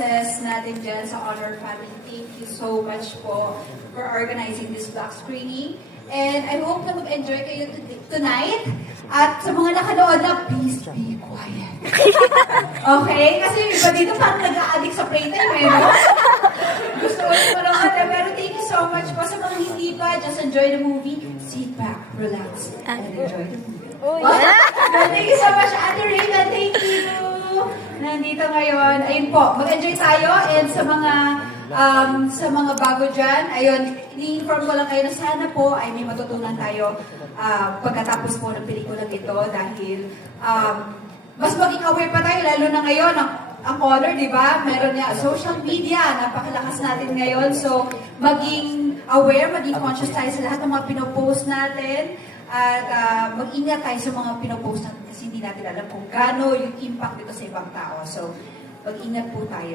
bosses natin dyan sa Honor Family. Thank you so much po for organizing this black screening. And I hope na mag-enjoy kayo tonight. At sa mga nakanood na, please be quiet. Okay? Kasi yung iba dito parang nag-a-addict sa playtime eh, no? Gusto ko naman pero thank you so much po sa mga hindi pa. Just enjoy the movie. Sit back, relax, and enjoy the movie. Oh, yeah. Thank you so much, Ate Rayna. Thank you. Nandito ngayon. Ayun po, mag-enjoy tayo. And sa mga bago dyan, ayun, i-inform ko lang kayo na sana po ay may matutunan tayo pagkatapos po ng pelikulang ito dahil mas maging aware pa tayo, lalo na ngayon, ang Honor, di ba? Meron niya social media, napakalakas natin ngayon. So, maging aware, maging conscious tayo sa lahat ng mga pinopost natin. At mag-ingat tayo sa mga pinopost natin kasi hindi natin alam kung gaano yung impact dito sa ibang tao. So, mag-ingat po tayo.